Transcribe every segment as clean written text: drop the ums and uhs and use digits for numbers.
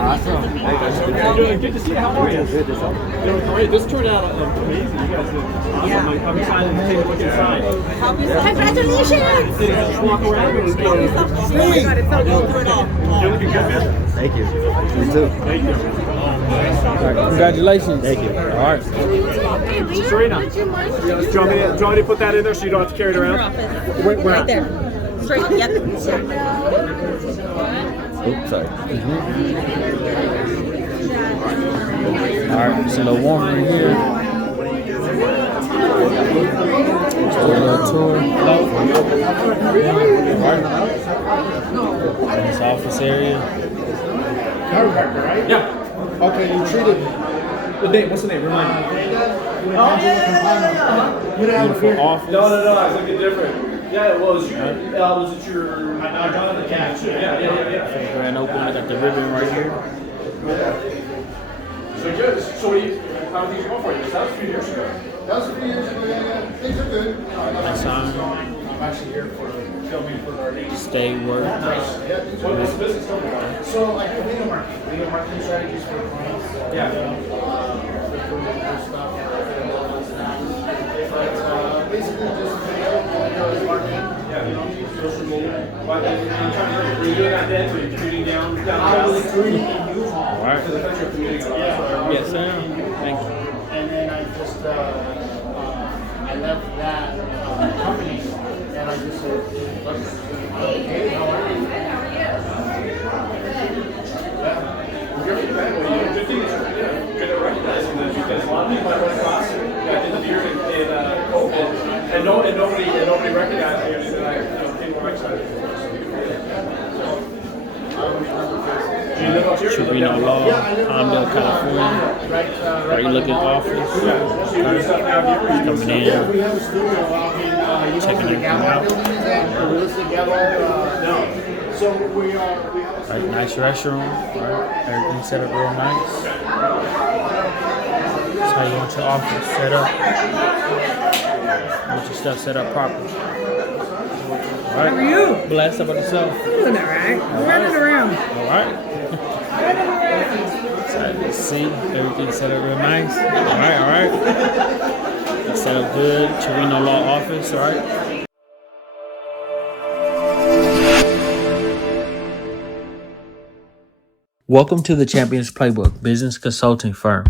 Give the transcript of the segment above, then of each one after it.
Awesome. Good to see you. How are you? Doing great. This turned out amazing. You guys did awesome. I'm excited to take a look inside. Congratulations! Just walk around. You're looking good, man. Thank you. You too. Thank you. All right, congratulations. Thank you. All right. Serena, do you want me to put that in there so you don't have to carry it around? Right there. Straight. Yep. Oops, sorry. All right, it's a little warmer in here. Let's do a little tour. This office area. Chiropractor, right? Yeah. Okay, you treated the name. What's the name? Remind me. Beautiful office. No, I was looking different. Yeah, it was. Was it your? I got the cat. Yeah. Grand opening. I got the ribbon right here. So good. So how are things going for you? That was a few years ago. That was a few years ago, yeah. Things are good. Nice sign. I'm actually here for filming for our name. Stay work. Yeah, things are What's the good. business talking about? So, like, video marketing strategies for clients. Yeah. Basically, just video marketing. Yeah, social media. Were you doing that then? Were you commuting down? I was doing a U-Haul. All right. Because I thought you were commuting a lot. Yes, sir. Thank you. And then I just, I left that company, and I just said, hey, how are you? Good thing is you're good at recognizing that because a lot of people that run across did the beer in COVID, and nobody recognized me, and I people were excited. Do you live up here? Trevino Law, Palmdale, California. Are you looking office? Coming in, checking everything out. Like nice restroom, right? Everything set up real nice. That's how you want your office set up. Want your stuff set up properly. All right. How are you? Blessed. How about yourself? Doing all right. Running around. All right. Excited to see everything set up real nice. All right. Set up good. Trevino Law office. All right. Welcome to the Champions Playbook business consulting firm,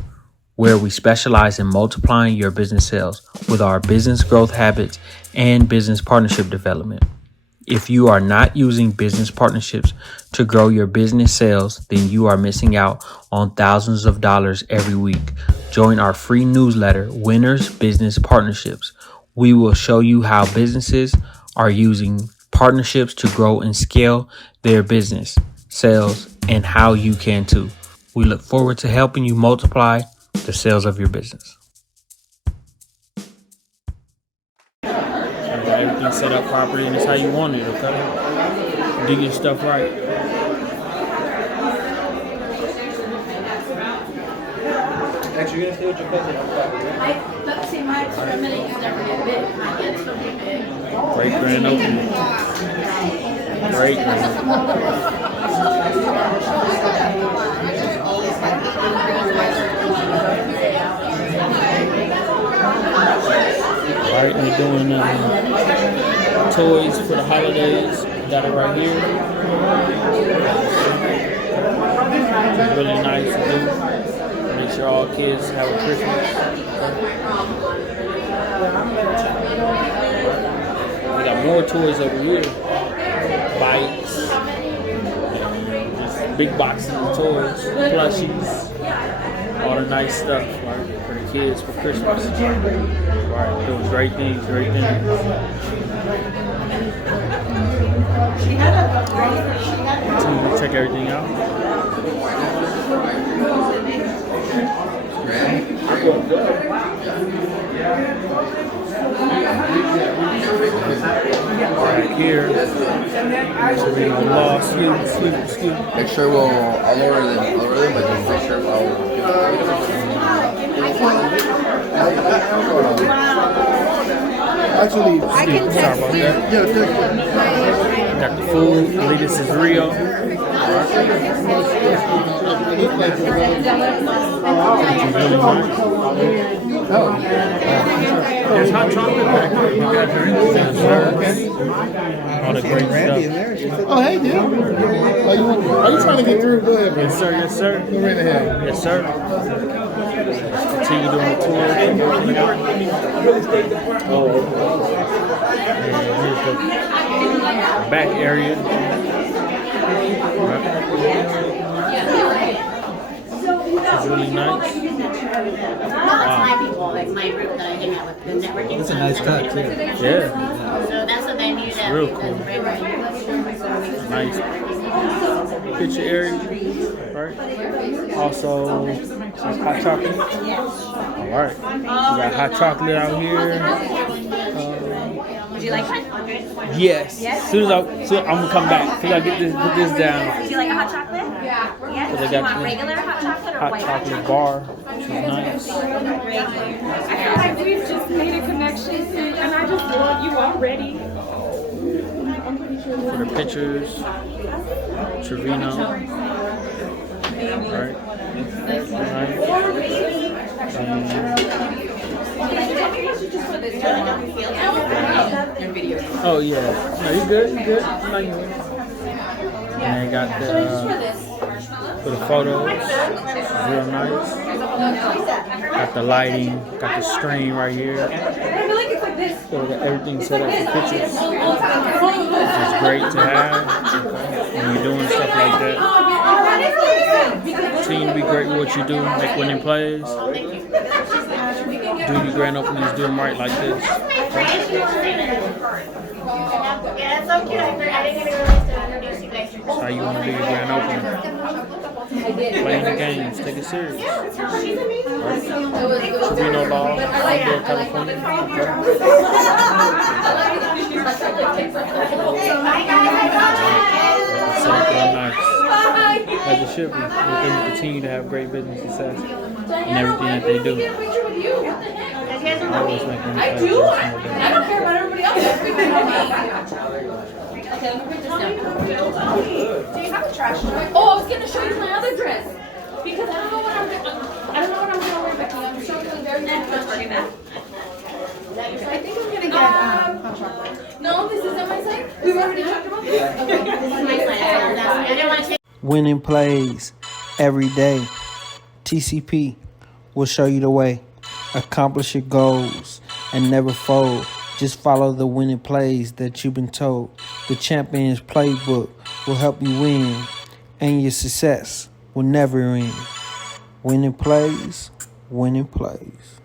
where we specialize in multiplying your business sales with our business growth habits and business partnership development. If you are not using business partnerships to grow your business sales, then you are missing out on thousands of dollars every week. Join our free newsletter, Winners Business Partnerships. We will show you how businesses are using partnerships to grow and scale their business, sales, and how you can too. We look forward to helping you multiply the sales of your business. Everything set up properly, and it's how you want it, okay? Do your stuff right. Actually, you're gonna stay with your cousin. See, my extremities never get big. My kids don't get big. Great grand opening. Great grand. Alright, we're doing toys for the holidays. Got it right here. It's really nice to do. Make sure all kids have a Christmas. We got more toys over here. Bikes. Just big boxes of toys. Plushies. All the nice stuff, right? For the kids for Christmas. Right, doing great things. Continue to check everything out. Right here, Trevino Law, excuse. Make sure I'll lower them, but just make sure Actually, I can text you. yeah, Got the food. This is Rio. There's hot chocolate back there. You got drinks and desserts. All the great stuff. Oh, hey, dude. Are you trying to get through? Go ahead, man. Yes, sir. Yes, sir. Go right ahead. Yes, sir. Continue doing the tour. And here's the back area. It's really nice. My people, like my group that I hang out with, the networking. That's a nice cut, too. Yeah. So that's the venue that real we've cool. been Nice picture area, right? Also, some hot chocolate. All right. We got hot chocolate out here. Would you like one? Yes. As soon as I'm gonna come back. As soon as I put this down. Would you like a hot chocolate? Yeah. So Do they you got want the regular hot chocolate or hot white chocolate bar, which is nice. I feel like we've just made a connection, and I just love you already. For the pictures, Trevino. Right. Oh yeah. No, you good? You good? And they got the for the photos, real nice. Got the lighting, got the screen right here. So we got everything set up for pictures, which is great to have when you're doing stuff like that. Continue to be great with what you do, make winning plays. Do your grand openings, do them right like this. Yeah, that's so cute. I didn't even realize to introduce you guys. That's how you want to do your grand opening. Playing the games, take it serious. Right? Trevino Law, Palmdale, California. It's real nice. As it should be. Let them continue to have great business success in everything that they do. I always make them I do. I don't care about everybody else. Okay, let me put this down. Do you have a trash bag? Oh, I was gonna show you my other dress because I don't know what I'm gonna wear, Becky. I'm struggling very much. I think I'm gonna get hot chocolate. No, this isn't my side. We've already talked about this. Okay, this is my side. I didn't want to take. Winning plays every day. TCP will show you the way. Accomplish your goals and never fold. Just follow the winning plays that you've been told. The Champions Playbook will help you win, and your success will never end. Winning plays, winning plays.